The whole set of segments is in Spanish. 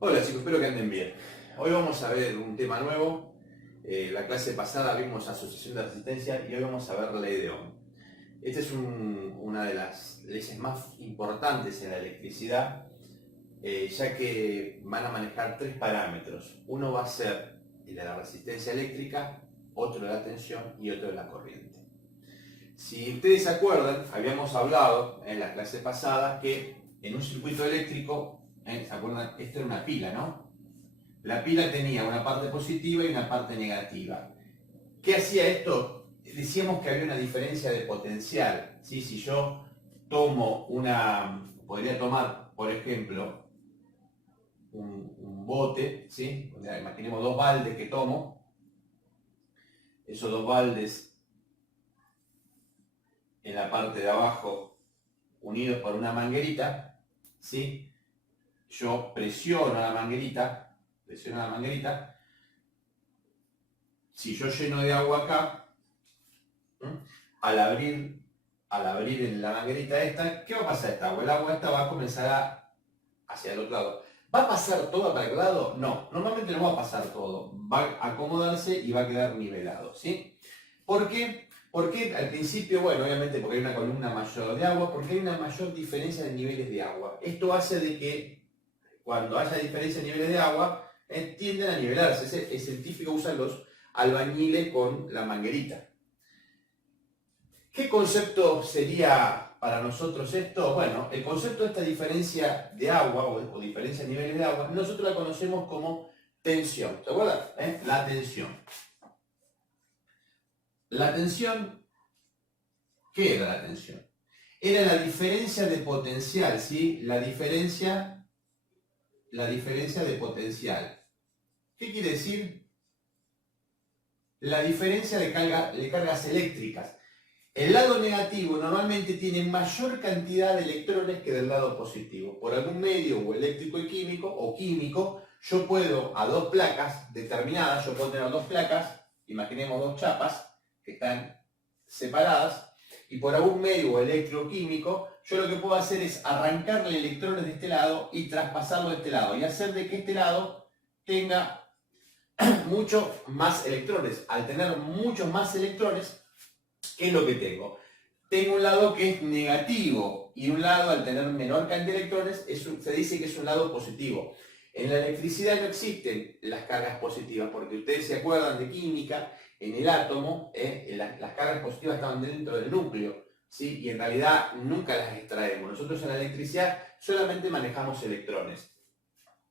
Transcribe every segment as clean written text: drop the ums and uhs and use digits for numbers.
Hola chicos, espero que anden bien. Hoy vamos a ver un tema nuevo. La clase pasada vimos asociación de resistencia y hoy vamos a ver la ley de Ohm. Esta es una de las leyes más importantes en la electricidad, ya que van a manejar tres parámetros. Uno va a ser el de la resistencia eléctrica, otro de la tensión y otro de la corriente. Si ustedes se acuerdan, habíamos hablado en la clase pasada que en un circuito eléctrico, ¿se acuerdan? Esta era una pila, ¿no? La pila tenía una parte positiva y una parte negativa. ¿Qué hacía esto? Decíamos que había una diferencia de potencial, ¿sí? Si yo podría tomar, por ejemplo, un bote, ¿sí? O sea, imaginemos dos baldes que tomo, esos dos baldes en la parte de abajo unidos por una manguerita, ¿sí? Yo presiono la manguerita, si yo lleno de agua acá, al abrir en la manguerita esta, ¿qué va a pasar esta agua? El agua esta va a comenzar hacia el otro lado. ¿Va a pasar todo para el lado? No, normalmente no va a pasar todo. Va a acomodarse y va a quedar nivelado, ¿sí? ¿Por qué? Porque al principio, bueno, obviamente porque hay una columna mayor de agua, porque hay una mayor diferencia de niveles de agua. Esto hace de que cuando haya diferencia de niveles de agua, tienden a nivelarse. Es el típico que usan los albañiles con la manguerita. ¿Qué concepto sería para nosotros esto? Bueno, el concepto de esta diferencia de agua o diferencia de niveles de agua, nosotros la conocemos como tensión. ¿Se acuerdan? La tensión. La tensión, ¿qué era la tensión? Era la diferencia de potencial, ¿sí? La diferencia de potencial. ¿Qué quiere decir? La diferencia de cargas eléctricas. El lado negativo normalmente tiene mayor cantidad de electrones que del lado positivo. Por algún medio o eléctrico y químico, yo puedo a dos placas determinadas, yo puedo tener dos placas, imaginemos dos chapas que están separadas, y por algún medio electroquímico, yo lo que puedo hacer es arrancarle electrones de este lado y traspasarlo de este lado, y hacer de que este lado tenga muchos más electrones. Al tener muchos más electrones, ¿qué es lo que tengo? Tengo un lado que es negativo y un lado, al tener menor cantidad de electrones, se dice que es un lado positivo. En la electricidad no existen las cargas positivas, porque ustedes se acuerdan de química, en el átomo, las cargas positivas estaban dentro del núcleo, ¿sí? Y en realidad nunca las extraemos. Nosotros en la electricidad solamente manejamos electrones.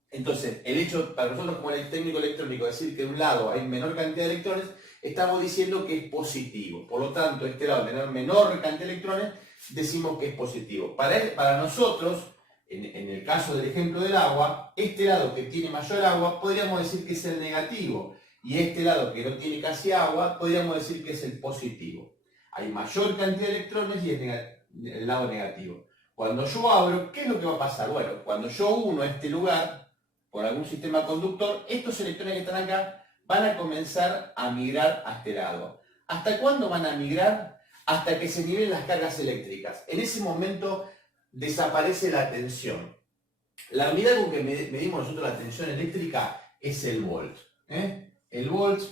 Entonces, el hecho para nosotros como técnico electrónico decir que de un lado hay menor cantidad de electrones, estamos diciendo que es positivo. Por lo tanto, este lado, tener menor cantidad de electrones, decimos que es positivo. Para nosotros, en el caso del ejemplo del agua, este lado que tiene mayor agua, podríamos decir que es el negativo. Y este lado que no tiene casi agua, podríamos decir que es el positivo. Hay mayor cantidad de electrones y es el lado negativo. Cuando yo abro, ¿qué es lo que va a pasar? Bueno, cuando yo uno a este lugar, por algún sistema conductor, estos electrones que están acá van a comenzar a migrar a este lado. ¿Hasta cuándo van a migrar? Hasta que se nivelen las cargas eléctricas. En ese momento desaparece la tensión. La unidad con que medimos nosotros la tensión eléctrica es el volt. El volt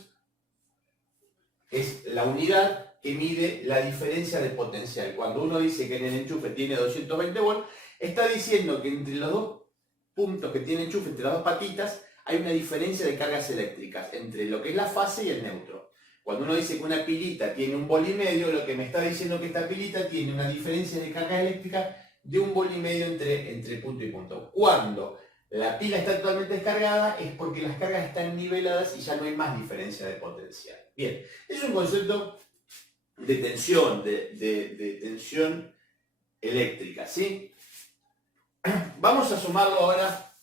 es la unidad que mide la diferencia de potencial. Cuando uno dice que en el enchufe tiene 220 volts, está diciendo que entre los dos puntos que tiene enchufe, entre las dos patitas, hay una diferencia de cargas eléctricas entre lo que es la fase y el neutro. Cuando uno dice que una pilita tiene 1,5 volts, lo que me está diciendo que esta pilita tiene una diferencia de carga eléctrica de 1,5 volts entre punto y punto. Cuando la pila está totalmente descargada es porque las cargas están niveladas y ya no hay más diferencia de potencial. Bien, es un concepto de tensión, de tensión eléctrica, ¿sí? Vamos a sumarlo ahora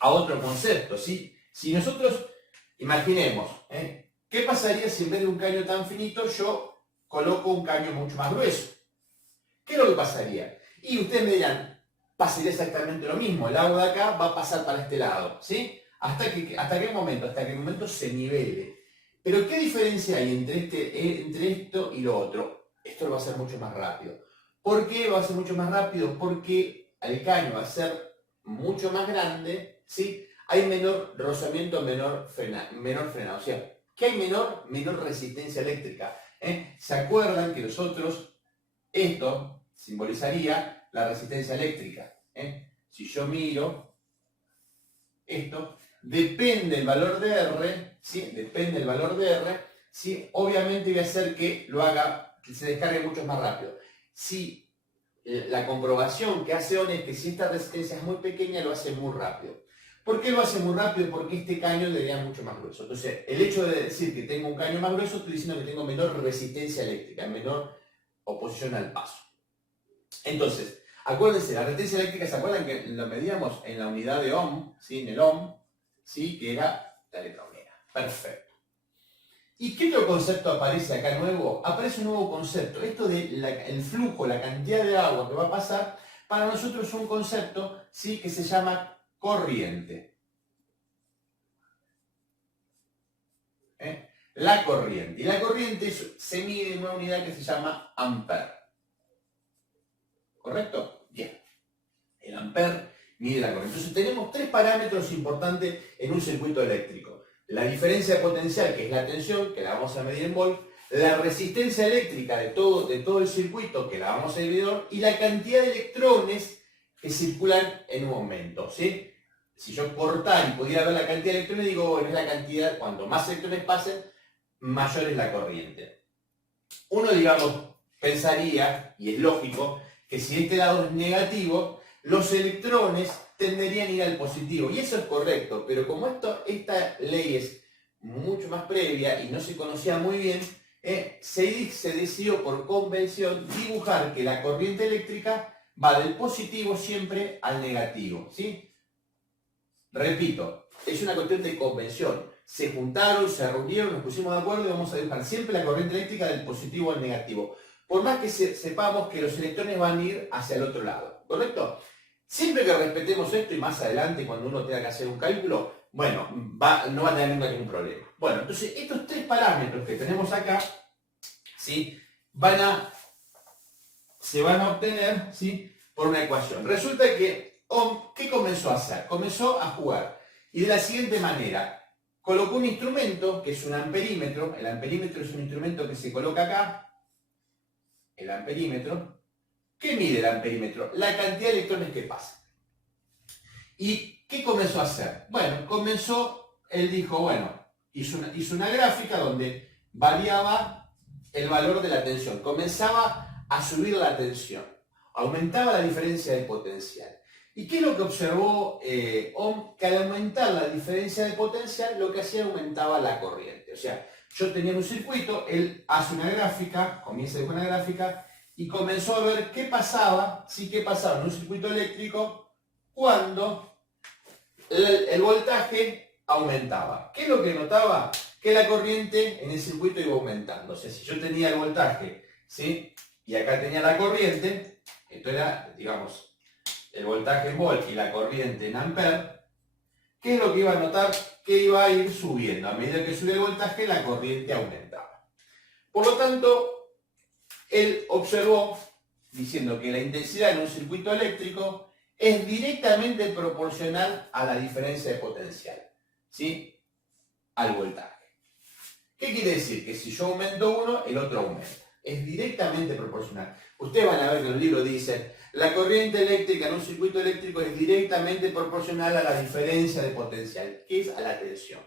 a otro concepto, ¿sí? Si nosotros, imaginemos, ¿qué pasaría si en vez de un caño tan finito yo coloco un caño mucho más grueso? ¿Qué es lo que pasaría? Y ustedes me dirán, pasaría exactamente lo mismo, el agua de acá va a pasar para este lado, ¿sí? ¿Hasta qué momento? Hasta que el momento se nivele. Pero ¿qué diferencia hay entre esto y lo otro? Esto lo va a hacer mucho más rápido. ¿Por qué va a ser mucho más rápido? Porque el caño va a ser mucho más grande ¿sí? Hay menor rozamiento, menor frenado. O sea, que hay menor resistencia eléctrica. ¿Se acuerdan que nosotros, esto simbolizaría la resistencia eléctrica? Si yo miro esto, depende el valor de R, ¿sí? Depende el valor de R, ¿sí? Obviamente voy a hacer que lo haga, que se descargue mucho más rápido. Si la comprobación que hace ON es que si esta resistencia es muy pequeña, lo hace muy rápido. ¿Por qué lo hace muy rápido? Porque este caño debería mucho más grueso. Entonces, el hecho de decir que tengo un caño más grueso, estoy diciendo que tengo menor resistencia eléctrica, menor oposición al paso. Entonces, acuérdense, la resistencia eléctrica, ¿se acuerdan que lo medíamos en la unidad de ohm? ¿Sí? En el ohm, ¿sí? Que era la letra ohmiana. Perfecto. ¿Y qué otro concepto aparece acá nuevo? Aparece un nuevo concepto. Esto del flujo, la cantidad de agua que va a pasar, para nosotros es un concepto, ¿sí? Que se llama corriente. La corriente. Y la corriente se mide en una unidad que se llama ampere. ¿Correcto? Bien. El ampere mide la corriente. Entonces tenemos tres parámetros importantes en un circuito eléctrico. La diferencia potencial, que es la tensión, que la vamos a medir en volt, la resistencia eléctrica de todo el circuito, que la vamos a medir en volt, y la cantidad de electrones que circulan en un momento, ¿sí? Si yo cortara y pudiera ver la cantidad de electrones, digo, bueno, es la cantidad, cuanto más electrones pasen, mayor es la corriente. Uno, digamos, pensaría, y es lógico, que si este lado es negativo, los electrones tenderían a ir al positivo. Y eso es correcto, pero como esta ley es mucho más previa y no se conocía muy bien, se decidió por convención dibujar que la corriente eléctrica va del positivo siempre al negativo, ¿sí? Repito, es una cuestión de convención. Se juntaron, se reunieron, nos pusimos de acuerdo y vamos a dibujar siempre la corriente eléctrica del positivo al negativo. Por más que sepamos que los electrones van a ir hacia el otro lado, ¿correcto? Siempre que respetemos esto y más adelante cuando uno tenga que hacer un cálculo, bueno, no va a tener ningún problema. Bueno, entonces estos tres parámetros que tenemos acá, ¿sí? Se van a obtener, ¿sí? Por una ecuación. Resulta que Ohm, ¿qué comenzó a hacer? Comenzó a jugar. Y de la siguiente manera, colocó un instrumento que es un amperímetro. El amperímetro es un instrumento que se coloca acá. El amperímetro. ¿Qué mide el amperímetro? La cantidad de electrones que pasan. ¿Y qué comenzó a hacer? Bueno, él dijo, bueno, hizo una gráfica donde variaba el valor de la tensión. Comenzaba a subir la tensión. Aumentaba la diferencia de potencial. ¿Y qué es lo que observó Ohm? Que al aumentar la diferencia de potencial, lo que hacía aumentaba la corriente. O sea, yo tenía un circuito, él hace una gráfica, comienza con una gráfica, y comenzó a ver qué pasaba, qué pasaba en un circuito eléctrico cuando el voltaje aumentaba. ¿Qué es lo que notaba? Que la corriente en el circuito iba aumentando. O sea, si yo tenía el voltaje, ¿sí? Y acá tenía la corriente, esto era, digamos, el voltaje en volt y la corriente en ampere, ¿qué es lo que iba a notar? Que iba a ir subiendo. A medida que subía el voltaje, la corriente aumentaba. Por lo tanto, él observó, diciendo que la intensidad en un circuito eléctrico es directamente proporcional a la diferencia de potencial, ¿sí? Al voltaje. ¿Qué quiere decir? Que si yo aumento uno, el otro aumenta. Es directamente proporcional. Ustedes van a ver que en el libro dice, la corriente eléctrica en un circuito eléctrico es directamente proporcional a la diferencia de potencial, que es a la tensión.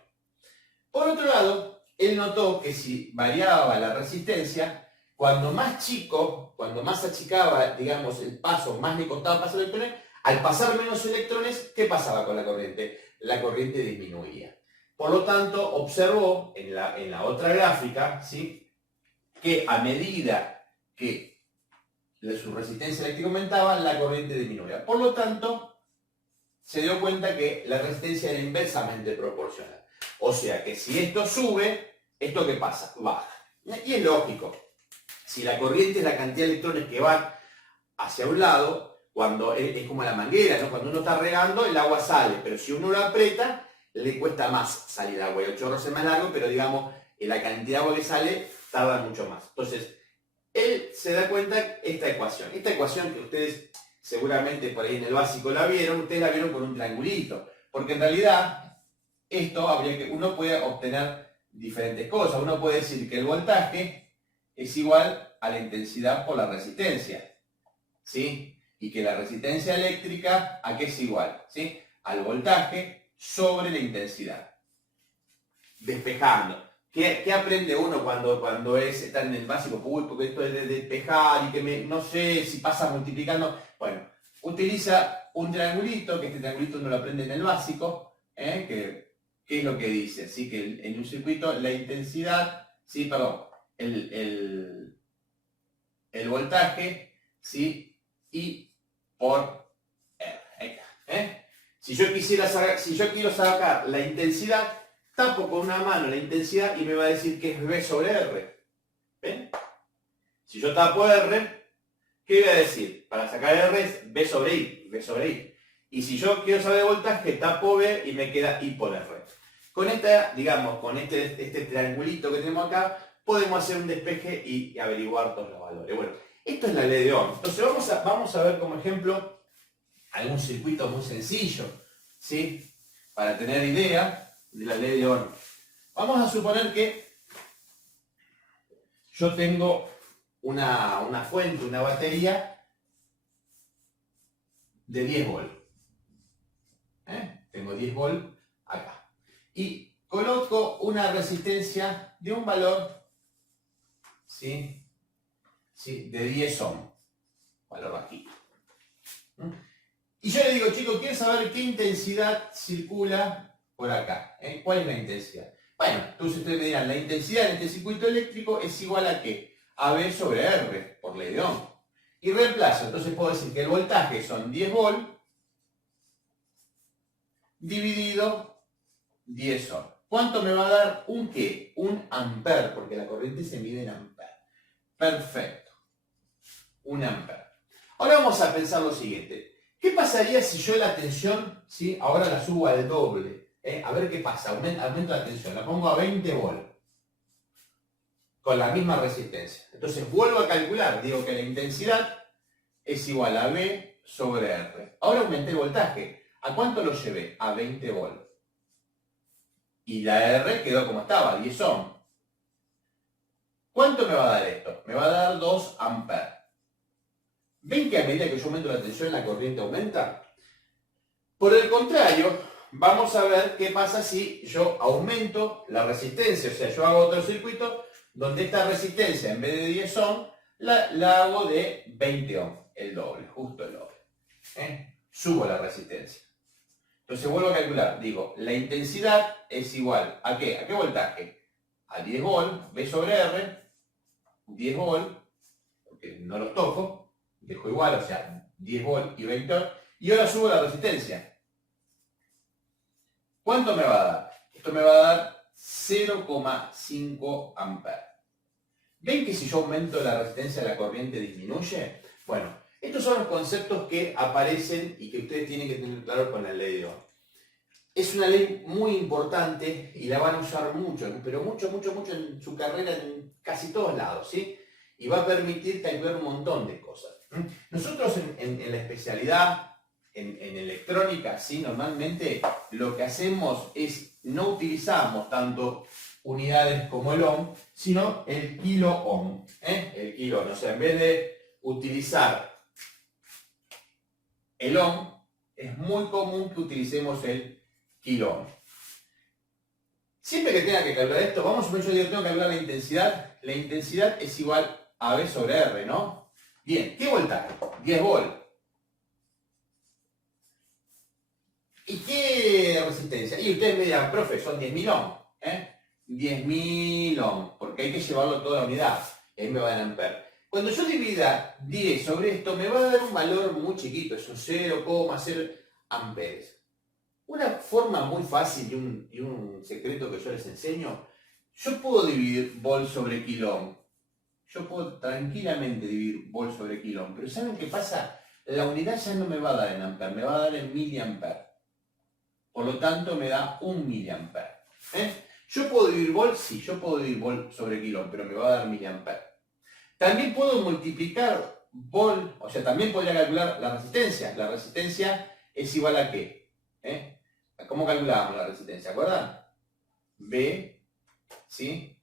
Por otro lado, él notó que si variaba la resistencia, cuando más achicaba, digamos, el paso, más le costaba pasar electrones, al pasar menos electrones, ¿qué pasaba con la corriente? La corriente disminuía. Por lo tanto, observó en la otra gráfica, ¿sí? Que a medida que su resistencia eléctrica aumentaba, la corriente disminuía. Por lo tanto, se dio cuenta que la resistencia era inversamente proporcional. O sea que si esto sube, ¿esto qué pasa? Baja. Y es lógico. Si la corriente es la cantidad de electrones que van hacia un lado, cuando es como la manguera, ¿no? Cuando uno está regando, el agua sale, pero si uno lo aprieta, le cuesta más salir agua. El chorro es más largo, pero digamos, la cantidad de agua que sale tarda mucho más. Entonces, él se da cuenta esta ecuación que ustedes seguramente por ahí en el básico la vieron, ustedes la vieron con un triangulito. Porque en realidad, uno puede obtener diferentes cosas. Uno puede decir que el voltaje es igual a la intensidad por la resistencia, ¿sí? Y que la resistencia eléctrica, ¿a qué es igual? ¿Sí? Al voltaje sobre la intensidad. Despejando. ¿Qué aprende uno cuando está en el básico? Uy, porque esto es de despejar y que no sé si pasa multiplicando. Bueno, utiliza un triangulito, que este triangulito uno lo aprende en el básico, ¿qué es lo que dice? ¿Sí? Que en un circuito la intensidad, ¿sí? Perdón, el voltaje, ¿sí? Y por R. Si yo quiero sacar la intensidad, tapo con una mano la intensidad y me va a decir que es V sobre R. ¿Ven? Si yo tapo R, ¿qué voy a decir? Para sacar R es V sobre I, V sobre I. Y si yo quiero saber voltaje, tapo V y me queda I por R. Con esta, digamos, con este triangulito que tenemos acá, podemos hacer un despeje y averiguar todos los valores. Bueno, esto es la ley de Ohm. Entonces vamos a ver como ejemplo algún circuito muy sencillo, ¿sí? Para tener idea de la ley de Ohm. Vamos a suponer que yo tengo una fuente, una batería de 10 volts. Tengo 10 volts acá. Y coloco una resistencia de un valor, ¿sí? ¿Sí? De 10 ohm. Valor bajito. Y yo le digo, chicos, quiero saber qué intensidad circula por acá. ¿Cuál es la intensidad? Bueno, entonces ustedes me dirán, la intensidad de este circuito eléctrico es igual a ¿qué? A V sobre R, por ley de Ohm. Y reemplazo, entonces puedo decir que el voltaje son 10 volts dividido 10 ohm. ¿Cuánto me va a dar un qué? Un ampere, porque la corriente se mide en ampere. Perfecto. Un ampere. Ahora vamos a pensar lo siguiente. ¿Qué pasaría si yo la tensión, ¿sí? Ahora la subo al doble? A ver qué pasa. Aumento la tensión. La pongo a 20 volts. Con la misma resistencia. Entonces vuelvo a calcular. Digo que la intensidad es igual a V sobre R. Ahora aumenté el voltaje. ¿A cuánto lo llevé? A 20 volts. Y la R quedó como estaba, 10 ohm. ¿Cuánto me va a dar esto? Me va a dar 2 amperes. ¿Ven que a medida que yo aumento la tensión la corriente aumenta? Por el contrario, vamos a ver qué pasa si yo aumento la resistencia. O sea, yo hago otro circuito donde esta resistencia en vez de 10 ohm la hago de 20 ohm. El doble, justo el doble. Subo la resistencia. Entonces vuelvo a calcular. Digo, la intensidad es igual ¿a qué? ¿A qué voltaje? A 10 volts, V sobre R, 10 volts, porque no los toco, dejo igual, o sea, 10 volts y 20 ohms, y ahora subo la resistencia. ¿Cuánto me va a dar? Esto me va a dar 0,5 amperes. ¿Ven que si yo aumento la resistencia la corriente disminuye? Bueno, estos son los conceptos que aparecen y que ustedes tienen que tener claro con la ley de Ohm. Es una ley muy importante y la van a usar mucho, pero mucho en su carrera en casi todos lados, ¿sí? Y va a permitir calcular un montón de cosas. Nosotros en la especialidad, en electrónica, ¿sí? Normalmente lo que hacemos es no utilizamos tanto unidades como el ohm, sino el kilo ohm. El kilo ohm. O sea, en vez de utilizar el ohm, es muy común que utilicemos el kilo ohm. Siempre que tenga que calcular esto, vamos a suponer yo tengo que calcular la intensidad. La intensidad es igual a V sobre R, ¿no? Bien, ¿qué voltaje? 10 volts. ¿Y qué resistencia? Y ustedes me dirán, profe, son 10.000 ohms. 10.000 ohms, porque hay que llevarlo toda la unidad. Ahí me va a dar amperes. Cuando yo divida 10 sobre esto, me va a dar un valor muy chiquito, es un 0,0 amperes. Una forma muy fácil y un secreto que yo les enseño, yo puedo dividir volt sobre kilo ohm. Yo puedo tranquilamente dividir volt sobre kilo ohm, pero ¿saben qué pasa? La unidad ya no me va a dar en amper, me va a dar en miliamper. Por lo tanto me da 1 miliamper. ¿Yo puedo dividir volt? Sí, yo puedo dividir volt sobre kilo ohm, pero me va a dar miliamper. También puedo multiplicar volt, o sea, también podría calcular la resistencia. La resistencia es igual a ¿qué? ¿Cómo calculábamos la resistencia? ¿Se acuerdan? B, ¿sí?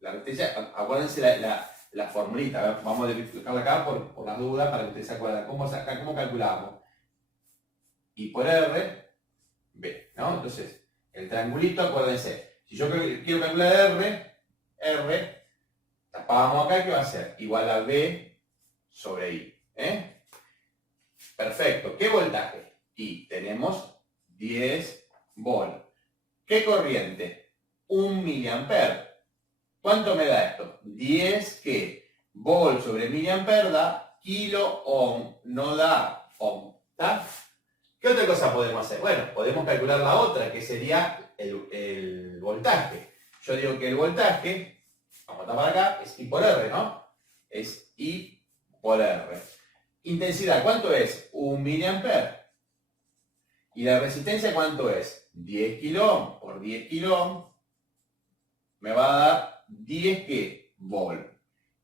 La resistencia, acuérdense la formulita, a ver, vamos a explicarla acá por las dudas para que ustedes se acuerden. ¿Cómo calculábamos? I por R, B, ¿no? Entonces, el triangulito, acuérdense, si yo quiero calcular R, tapábamos acá, ¿qué va a ser? Igual a B sobre I, ¿eh? Perfecto, ¿qué voltaje? Y tenemos 10 volt. ¿Qué corriente? 1 miliamper. ¿Cuánto me da esto? 10 ¿qué? Volt sobre miliamper da kilo ohm, no da ohm. ¿Está? ¿Qué otra cosa podemos hacer? Bueno, podemos calcular la otra, que sería el voltaje. Yo digo que el voltaje, vamos a tapar acá, es I por R, ¿no? Es I por R. Intensidad, ¿cuánto es? 1 miliamper. ¿Y la resistencia cuánto es? 10 kilo ohm por 10 kilo ohm me va a dar 10 ¿qué? Volt.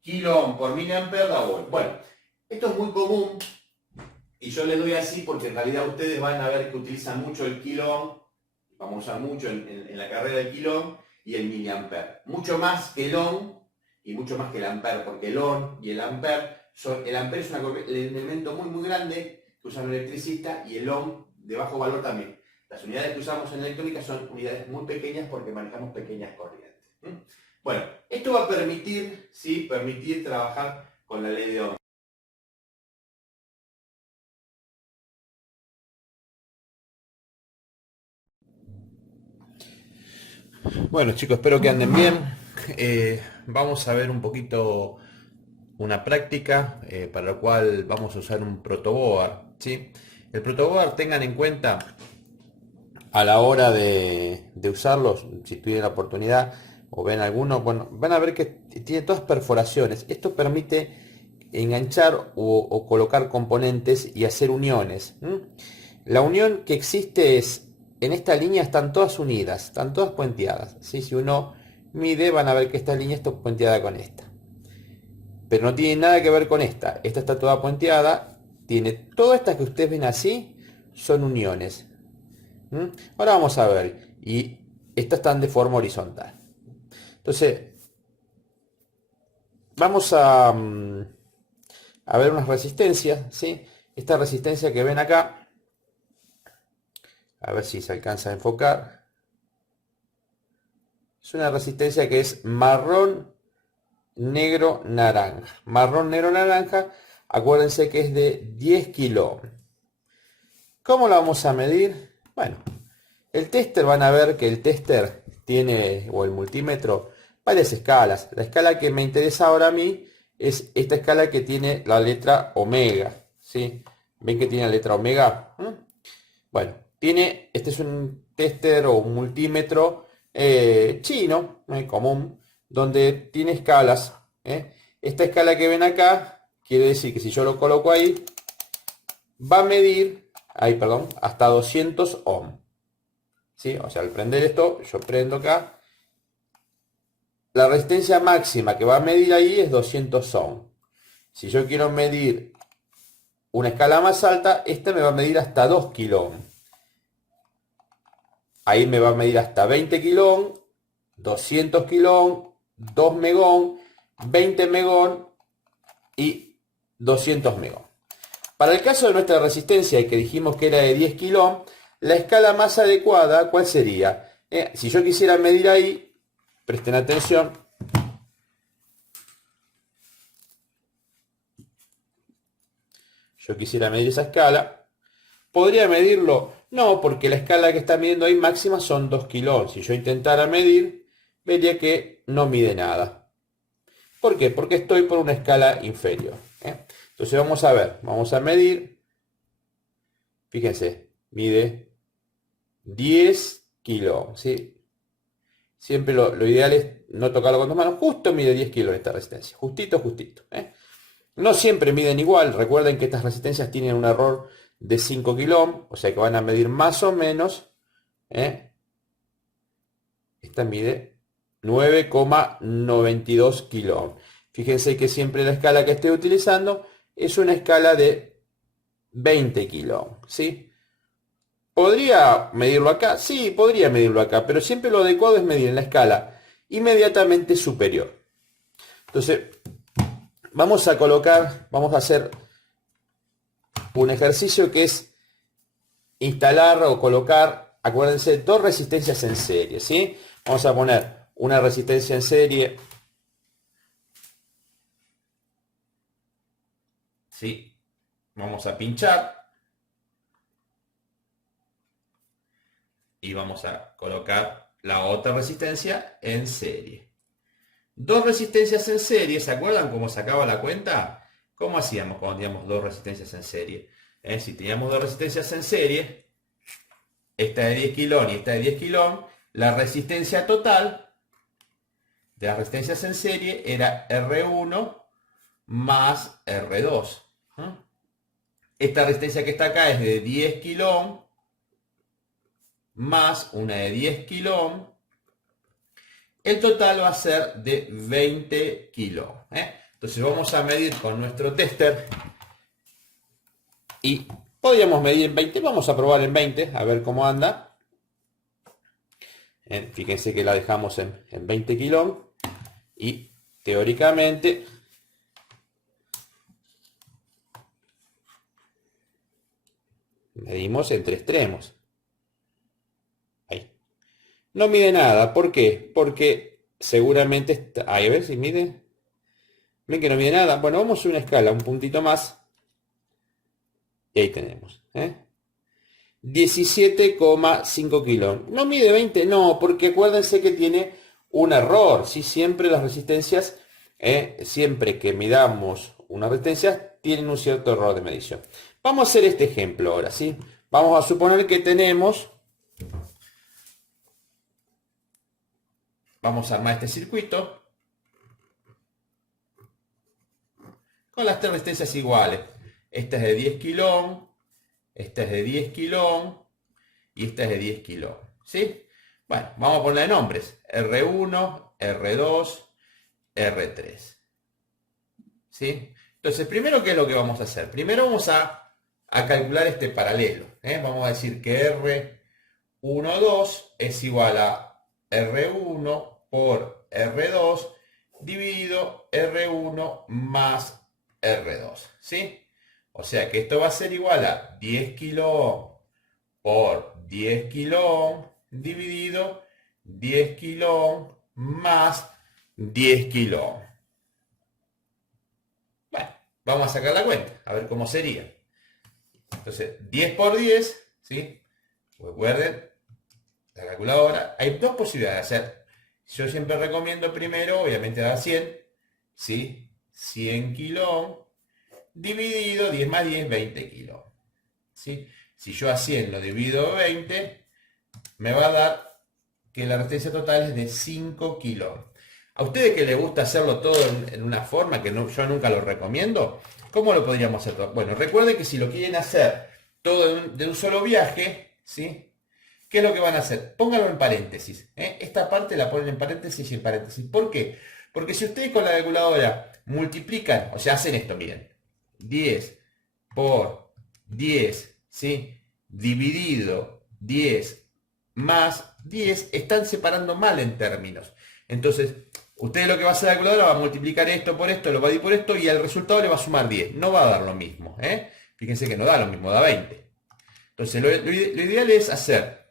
Kilo ohm por miliamper da volt. Bueno, esto es muy común y yo le doy así porque en realidad ustedes van a ver que utilizan mucho el kilo ohm, vamos a usar mucho en la carrera el kilo ohm y el miliamper. Mucho más que el ohm y mucho más que el amper, porque el ohm y el amper, el amper es un elemento muy grande que usan los electricistas y el ohm de bajo valor también. Las unidades que usamos en electrónica son unidades muy pequeñas porque manejamos pequeñas corrientes. Bueno, esto va a permitir, ¿sí? Permitir trabajar con la ley de Ohm. Bueno chicos, espero que anden bien. Vamos a ver un poquito una práctica para la cual vamos a usar un protoboard, ¿sí? El protoboard, tengan en cuenta a la hora de usarlos, si tienen la oportunidad o ven alguno, bueno, van a ver que tiene todas perforaciones. Esto permite enganchar o colocar componentes y hacer uniones. La unión que existe es, en esta línea están todas unidas, están todas puenteadas, ¿sí? Si uno mide van a ver que esta línea está puenteada con esta. Pero no tiene nada que ver con esta. Esta está toda puenteada, tiene todas estas que ustedes ven así, son uniones. Ahora vamos a ver, y estas están de forma horizontal. Entonces, vamos a ver unas resistencias, ¿sí? Esta resistencia que ven acá, a ver si se alcanza a enfocar, es una resistencia que es marrón, negro, naranja. Marrón, negro, naranja, acuérdense que es de 10 kilo ohm. ¿Cómo la vamos a medir? Bueno, el tester, van a ver que el tester tiene, o el multímetro, varias escalas. La escala que me interesa ahora a mí es esta escala que tiene la letra omega, ¿sí? ¿Ven que tiene la letra omega? Bueno, este es un tester o un multímetro chino, común, donde tiene escalas. Esta escala que ven acá, quiere decir que si yo lo coloco ahí, va a medir, hasta 200 ohm. ¿Sí? O sea, al prender esto, yo prendo acá, la resistencia máxima que va a medir ahí es 200 ohm. Si yo quiero medir una escala más alta, esta me va a medir hasta 2 kilo ohm. Ahí me va a medir hasta 20 kilo ohm, 200 kilo ohm, 2 megón, 20 megón y 200 megón. Para el caso de nuestra resistencia, que dijimos que era de 10 kilo ohm, la escala más adecuada, ¿cuál sería? Si yo quisiera medir ahí, presten atención. Yo quisiera medir esa escala. ¿Podría medirlo? No, porque la escala que está midiendo ahí máxima son 2 kilo ohm. Si yo intentara medir, vería que no mide nada. ¿Por qué? Porque estoy por una escala inferior. Entonces vamos a ver, vamos a medir. Fíjense, mide 10 kilo ohm, ¿sí? Siempre lo ideal es no tocarlo con dos manos. Justo mide 10 kilos esta resistencia. Justito, justito. No siempre miden igual. Recuerden que estas resistencias tienen un error de 5 kilo ohm. O sea que van a medir más o menos. Esta mide 9,92 kilo ohm. Fíjense que siempre la escala que estoy utilizando es una escala de 20 kilo ohm, ¿sí? ¿Podría medirlo acá? Sí, podría medirlo acá, pero siempre lo adecuado es medir en la escala inmediatamente superior. Entonces, vamos a hacer un ejercicio que es instalar o colocar, acuérdense, dos resistencias en serie, ¿sí? Vamos a poner una resistencia en serie, ¿sí? Vamos a pinchar y vamos a colocar la otra resistencia en serie. Dos resistencias en serie, ¿se acuerdan cómo sacaba la cuenta? ¿Cómo hacíamos cuando teníamos dos resistencias en serie? Si teníamos dos resistencias en serie, esta de 10 kilón y esta de 10 kilón, la resistencia total de las resistencias en serie era R1 más R2. Esta resistencia que está acá es de 10 kilón más una de 10 kilón. El total va a ser de 20 kilos. Entonces vamos a medir con nuestro tester y podríamos medir en 20. Vamos a probar en 20 a ver cómo anda. Fíjense que la dejamos en 20 kilos y teóricamente medimos entre extremos. Ahí. No mide nada. ¿Por qué? Porque seguramente está... Ahí, a ver si mide. Ven que no mide nada. Bueno, vamos a una escala un puntito más. Y ahí tenemos. 17,5 kilos. ¿No mide 20? No, porque acuérdense que tiene un error. ¿Sí? Siempre las resistencias, siempre que midamos una resistencia, tienen un cierto error de medición. Vamos a hacer este ejemplo ahora, ¿sí? Vamos a suponer que tenemos... Vamos a armar este circuito con las tres resistencias iguales. Esta es de 10 kilos, esta es de 10 kilos y esta es de 10 kilos. ¿Sí? Bueno, vamos a ponerle nombres. R1, R2, R3. ¿Sí? Entonces, primero, ¿qué es lo que vamos a hacer? Primero vamos a calcular este paralelo. Vamos a decir que R12 es igual a R1 por R2 dividido R1 más R2. ¿Sí? O sea que esto va a ser igual a 10 kilos por 10 kilos dividido 10 kilos más 10 kilos. Bueno, vamos a sacar la cuenta, a ver cómo sería. Entonces, 10 por 10, ¿sí? Recuerden, la calculadora, hay dos posibilidades de hacer. Yo siempre recomiendo primero, obviamente, dar 100, ¿sí? 100 kilos dividido 10 más 10, 20 kilos. ¿Sí? Si yo a 100 lo divido 20, me va a dar que la resistencia total es de 5 kilos. ¿A ustedes que les gusta hacerlo todo en una forma que yo nunca lo recomiendo? ¿Cómo lo podríamos hacer todo? Bueno, recuerden que si lo quieren hacer todo de un solo viaje, ¿sí? ¿Qué es lo que van a hacer? Pónganlo en paréntesis. Esta parte la ponen en paréntesis y en paréntesis. ¿Por qué? Porque si ustedes con la calculadora multiplican, o sea, hacen esto, miren. 10 por 10, ¿sí? Dividido 10 más 10, están separando mal en términos. Entonces, usted lo que va a hacer la calculadora va a multiplicar esto por esto, lo va a dividir por esto y al resultado le va a sumar 10. No va a dar lo mismo. Fíjense que no da lo mismo, da 20. Entonces, lo ideal es hacer,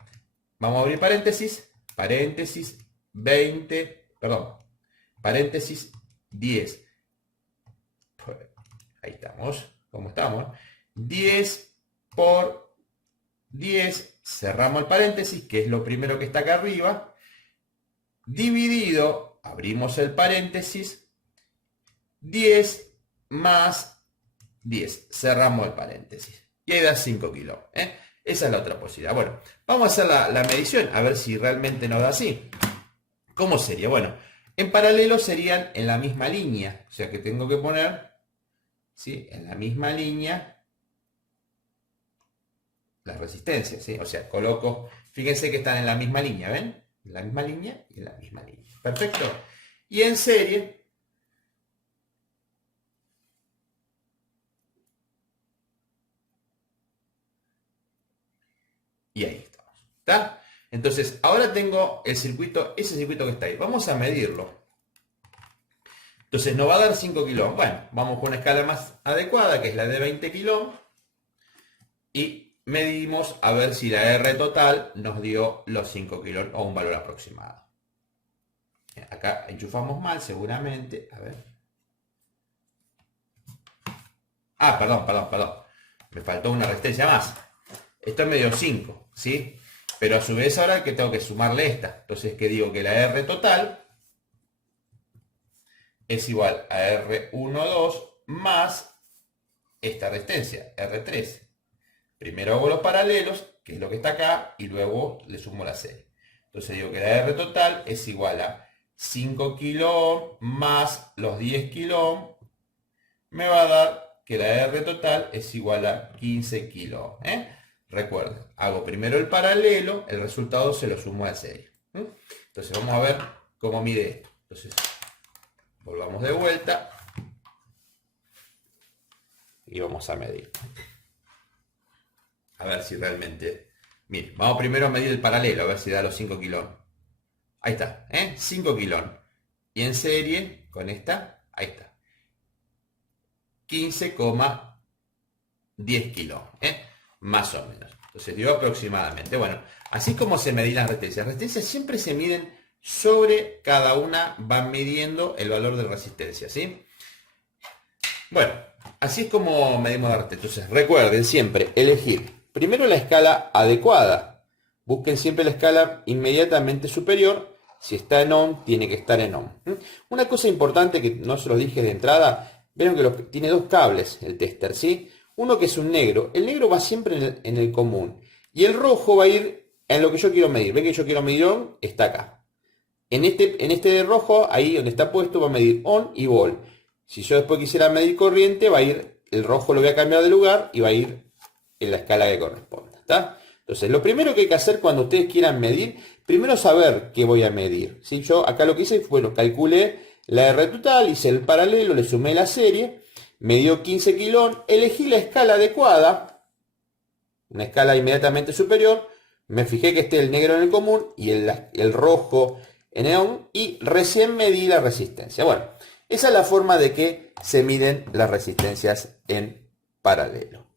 vamos a abrir paréntesis, paréntesis 20, perdón, paréntesis 10. Ahí estamos, ¿cómo estamos? 10 por 10, cerramos el paréntesis, que es lo primero que está acá arriba, dividido, abrimos el paréntesis, 10 más 10, cerramos el paréntesis. Y ahí da 5 kilos. Esa es la otra posibilidad. Bueno, vamos a hacer la medición, a ver si realmente nos da así. ¿Cómo sería? Bueno, en paralelo serían en la misma línea. O sea que tengo que poner, ¿sí?, en la misma línea las resistencias, ¿sí? O sea, coloco, fíjense que están en la misma línea, ¿ven? En la misma línea y en la misma línea. Perfecto. Y en serie, y ahí estamos. ¿Está? Entonces, ahora tengo el circuito, ese circuito que está ahí. Vamos a medirlo. Entonces, nos va a dar 5 kilo. Bueno, vamos con una escala más adecuada, que es la de 20 kilo. Y medimos a ver si la R total nos dio los 5 kilos o un valor aproximado. Acá enchufamos mal seguramente. A ver. Ah, perdón. Me faltó una resistencia más. Esto me dio 5, ¿sí? Pero a su vez ahora que tengo que sumarle esta. Entonces que digo que la R total es igual a R12 más esta resistencia, R3. Primero hago los paralelos, que es lo que está acá, y luego le sumo la serie. Entonces digo que la R total es igual a 5 kilo más los 10 kilo. Me va a dar que la R total es igual a 15 kilo. Recuerden, hago primero el paralelo, el resultado se lo sumo a la serie. Entonces vamos a ver cómo mide esto. Entonces, volvamos de vuelta. Y vamos a medir. A ver si realmente... Miren, vamos primero a medir el paralelo, a ver si da los 5 kilos. Ahí está, 5 kilos. Y en serie, con esta, ahí está. 15,10 kilos, más o menos. Entonces digo aproximadamente. Bueno, así como se medían las resistencias. Las resistencias siempre se miden sobre cada una, van midiendo el valor de resistencia, ¿sí? Bueno, así es como medimos la resistencia. Entonces recuerden siempre elegir primero la escala adecuada. Busquen siempre la escala inmediatamente superior. Si está en ohm, tiene que estar en ohm. Una cosa importante que no se los dije de entrada, vieron que tiene dos cables el tester, ¿sí? Uno que es un negro. El negro va siempre en el común. Y el rojo va a ir en lo que yo quiero medir. Ven que yo quiero medir ohm, está acá. En este de rojo, ahí donde está puesto, va a medir ohm y volt. Si yo después quisiera medir corriente, va a ir, el rojo lo voy a cambiar de lugar y va a ir en la escala que corresponda, ¿está? Entonces, lo primero que hay que hacer cuando ustedes quieran medir, primero saber qué voy a medir, ¿sí? Yo acá lo que hice fue, bueno, calculé la R total, hice el paralelo, le sumé la serie, me dio 15 kilóohms, elegí la escala adecuada, una escala inmediatamente superior, me fijé que esté el negro en el común y el rojo en el ohm, y recién medí la resistencia. Bueno, esa es la forma de que se miden las resistencias en paralelo.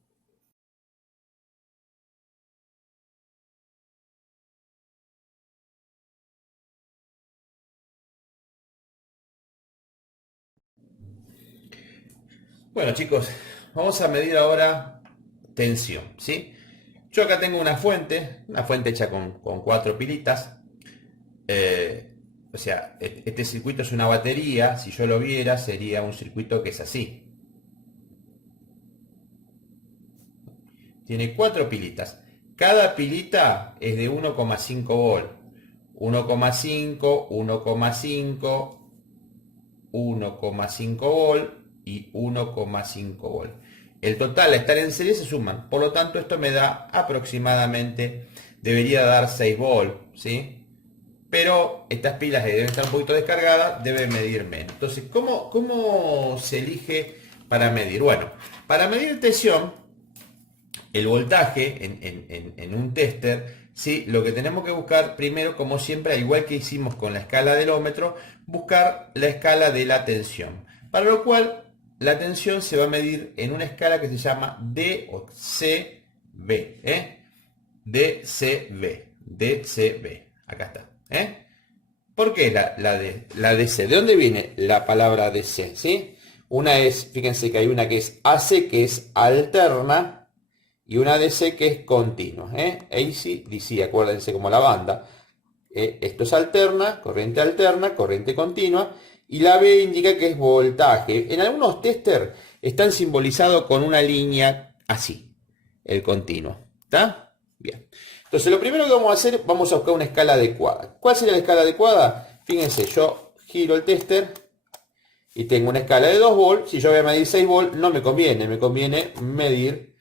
Bueno chicos, vamos a medir ahora tensión, ¿sí? Yo acá tengo una fuente hecha con 4 pilitas. O sea, este circuito es una batería. Si yo lo viera, sería un circuito que es así. Tiene 4 pilitas. Cada pilita es de 1,5 volt. 1,5, 1,5, 1,5 volt y 1,5 volt. El total al estar en serie se suman. Por lo tanto, esto me da aproximadamente, debería dar 6 volt, ¿sí? Pero estas pilas deben estar un poquito descargadas, deben medir menos. Entonces, ¿cómo se elige para medir? Bueno, para medir tensión, el voltaje en un tester, ¿sí? Lo que tenemos que buscar primero, como siempre, al igual que hicimos con la escala del ohmmetro, buscar la escala de la tensión. Para lo cual, la tensión se va a medir en una escala que se llama DCB. DCB. Acá está. ¿Por qué la DC? ¿De dónde viene la palabra DC? ¿Sí? Una es, fíjense que hay una que es AC, que es alterna, y una DC que es continua. AC, DC, acuérdense como la banda. Esto es alterna, corriente continua, y la B indica que es voltaje. En algunos testers están simbolizados con una línea así, el continuo. ¿Está? Bien. Entonces lo primero que vamos a hacer, vamos a buscar una escala adecuada. ¿Cuál sería la escala adecuada? Fíjense, yo giro el tester y tengo una escala de 2 volts. Si yo voy a medir 6 volts, no me conviene medir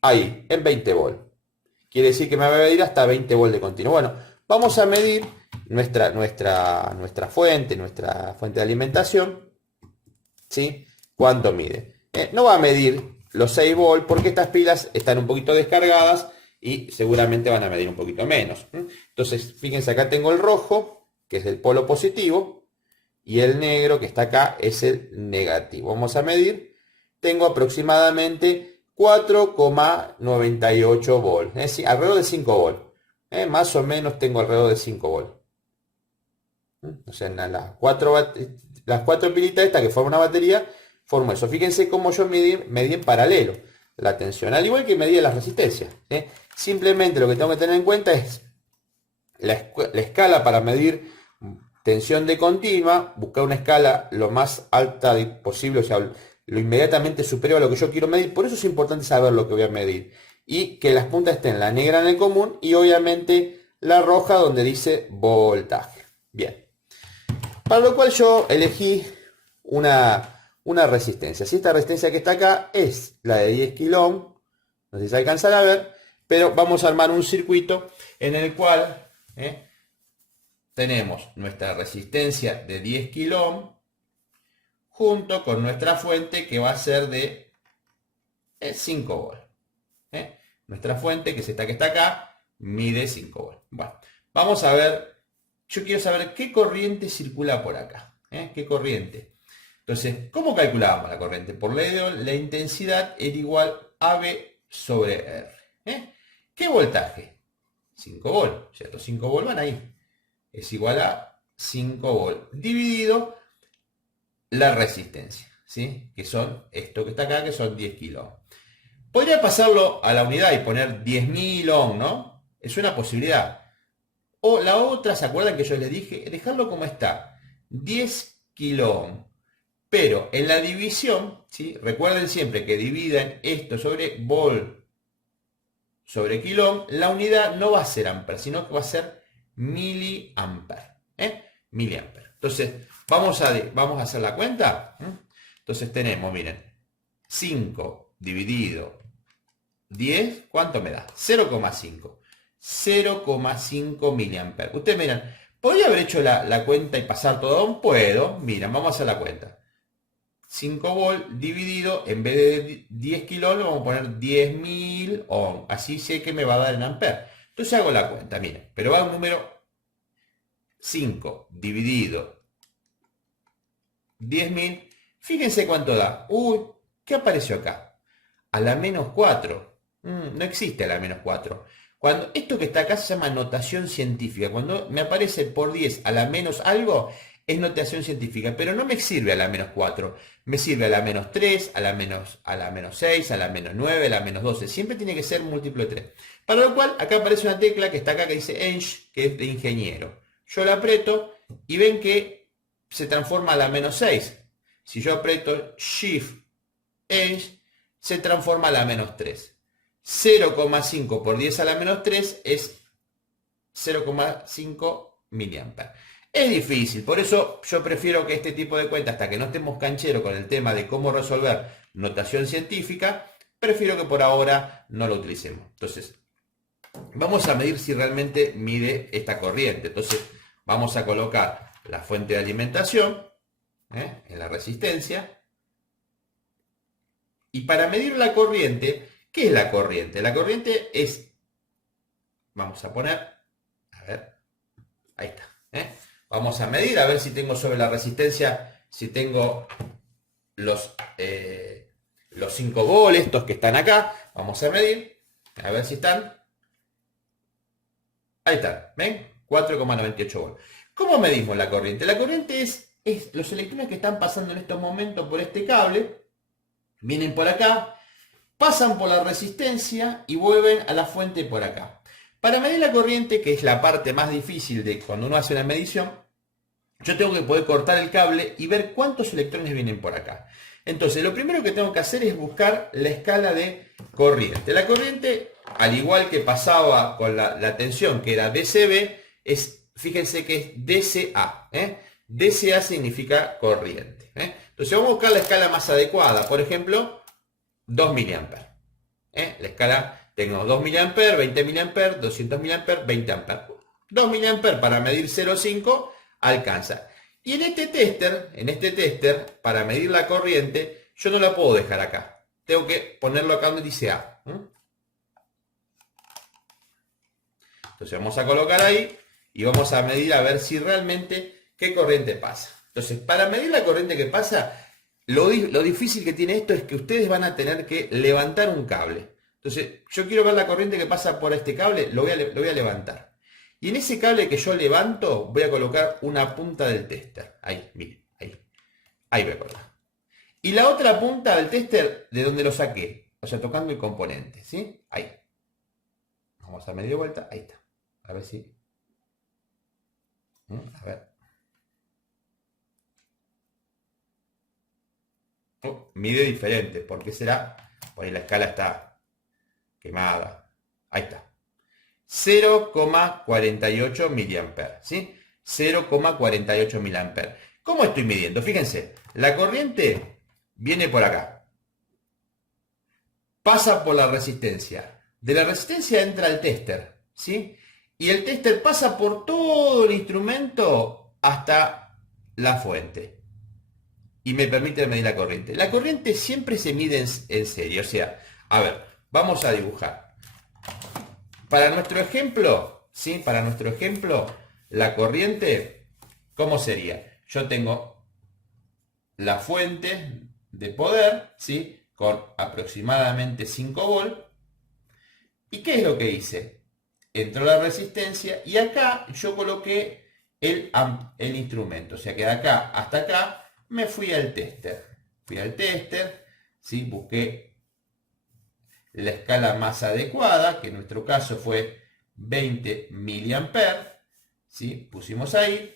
ahí, en 20 volts. Quiere decir que me va a medir hasta 20 volts de continuo. Bueno, vamos a medir nuestra fuente de alimentación, ¿sí? ¿Cuánto mide? No va a medir los 6 volts porque estas pilas están un poquito descargadas y seguramente van a medir un poquito menos. Entonces, fíjense, acá tengo el rojo, que es el polo positivo, y el negro, que está acá, es el negativo. Vamos a medir. Tengo aproximadamente 4,98 volt, es decir, alrededor de 5 volt. Más o menos tengo alrededor de 5 volt. O sea, las cuatro pilitas estas que forman una batería, formo eso. Fíjense cómo yo medí en paralelo la tensión, al igual que medí las resistencias. Simplemente lo que tengo que tener en cuenta es la escala para medir tensión de continua, buscar una escala lo más alta posible, o sea, lo inmediatamente superior a lo que yo quiero medir. Por eso es importante saber lo que voy a medir. Y que las puntas estén la negra en el común y obviamente la roja donde dice voltaje. Bien. Para lo cual yo elegí una resistencia. Si esta resistencia que está acá es la de 10 kilo, no sé si se alcanzará a ver, pero vamos a armar un circuito en el cual tenemos nuestra resistencia de 10 kilo junto con nuestra fuente que va a ser de 5 volt. Nuestra fuente, que es esta que está acá, mide 5 volt. Bueno, vamos a ver. Yo quiero saber qué corriente circula por acá. ¿Qué corriente? Entonces, ¿cómo calculábamos la corriente? Por la intensidad era igual a V sobre R. ¿Qué voltaje? 5 volt. O sea, estos 5 volt van ahí. Es igual a 5 volt dividido la resistencia, ¿sí? Que son esto que está acá, que son 10 kilo. Podría pasarlo a la unidad y poner 10.000 ohm, ¿no? Es una posibilidad. O la otra, ¿se acuerdan que yo les dije? Dejarlo como está, 10 kilo ohm. Pero en la división, ¿sí? Recuerden siempre que dividan esto sobre volt sobre kilo ohm. La unidad no va a ser amper, sino que va a ser miliamper. Miliamper. Entonces, vamos a hacer la cuenta. Entonces tenemos, miren, 5 dividido 10, ¿cuánto me da? 0,5. 0,5 miliamper. Ustedes miran, ¿podría haber hecho la cuenta y pasar todo a ohm? Puedo. Miren, vamos a hacer la cuenta. 5 volt dividido, en vez de 10 kilo ohm, vamos a poner 10.000 ohm. Así sé que me va a dar en amper. Entonces hago la cuenta, miren. Pero va un número 5 dividido 10.000. Fíjense cuánto da. Uy, ¿qué apareció acá? A la menos 4. No existe a la menos 4. Cuando esto que está acá se llama notación científica. Cuando me aparece por 10 a la menos algo, es notación científica. Pero no me sirve a la menos 4. Me sirve a la menos 3, a la menos 6, a la menos 9, a la menos 12. Siempre tiene que ser múltiplo de 3. Para lo cual, acá aparece una tecla que está acá que dice Eng, que es de ingeniero. Yo la aprieto y ven que se transforma a la menos 6. Si yo aprieto Shift Eng, se transforma a la menos 3. 0,5 por 10 a la menos 3 es 0,5 miliamper. Es difícil, por eso yo prefiero que este tipo de cuenta, hasta que no estemos canchero con el tema de cómo resolver notación científica, prefiero que por ahora no lo utilicemos. Entonces, vamos a medir si realmente mide esta corriente. Entonces, vamos a colocar la fuente de alimentación en la resistencia. Y para medir la corriente, ¿qué es la corriente? La corriente es, vamos a poner, a ver, ahí está. Vamos a medir, a ver si tengo sobre la resistencia, si tengo los 5 volt, estos que están acá. Vamos a medir, a ver si están. Ahí están, ¿ven? 4,98 volt. ¿Cómo medimos la corriente? La corriente es los electrones que están pasando en estos momentos por este cable, vienen por acá, pasan por la resistencia y vuelven a la fuente por acá. Para medir la corriente, que es la parte más difícil de cuando uno hace una medición, yo tengo que poder cortar el cable y ver cuántos electrones vienen por acá. Entonces, lo primero que tengo que hacer es buscar la escala de corriente. La corriente, al igual que pasaba con la tensión, que era dCV, fíjense que es dCA. dCA significa corriente. Entonces, vamos a buscar la escala más adecuada. Por ejemplo, 2 miliamperes. La escala, tengo 2 miliamperes, 20 miliamperes, 200 miliamperes, 20 amperes. 2 miliamperes para medir 0,5 alcanza. Y en este tester, para medir la corriente, yo no la puedo dejar acá. Tengo que ponerlo acá donde dice A. Entonces vamos a colocar ahí y vamos a medir a ver si realmente qué corriente pasa. Entonces, para medir la corriente que pasa, lo difícil que tiene esto es que ustedes van a tener que levantar un cable. Entonces, yo quiero ver la corriente que pasa por este cable, lo voy a levantar. Y en ese cable que yo levanto, voy a colocar una punta del tester. Ahí, miren, ahí voy a colocar. Y la otra punta del tester, ¿de donde lo saqué? O sea, tocando el componente, ¿sí? Ahí. Vamos a medir de vuelta, ahí está. A ver si... A ver. Mide diferente. ¿Por qué será? Pues la escala está quemada. Ahí está. 0,48 miliamperes. ¿Sí? 0,48 miliamperes. ¿Cómo estoy midiendo? Fíjense. La corriente viene por acá. Pasa por la resistencia. De la resistencia entra el tester. ¿Sí? Y el tester pasa por todo el instrumento hasta la fuente. Y me permite medir la corriente. La corriente siempre se mide en serie. O sea, a ver, vamos a dibujar. Para nuestro ejemplo, ¿sí? Para nuestro ejemplo, la corriente, ¿cómo sería? Yo tengo la fuente de poder, ¿sí? Con aproximadamente 5 volts. ¿Y qué es lo que hice? Entró la resistencia y acá yo coloqué el instrumento. O sea que de acá hasta acá me fui al tester. Fui al tester, ¿sí? Busqué la escala más adecuada, que en nuestro caso fue 20 miliamperes, ¿sí? Pusimos ahí.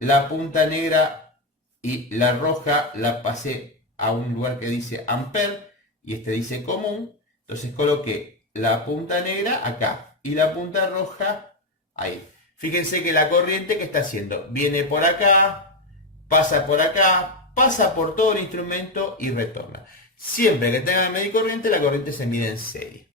La punta negra y la roja la pasé a un lugar que dice amper y este dice común. Entonces coloqué la punta negra acá y la punta roja ahí. Fíjense que la corriente que está haciendo viene por acá, pasa por acá, pasa por todo el instrumento y retorna. Siempre que tenga medir corriente, la corriente se mide en serie.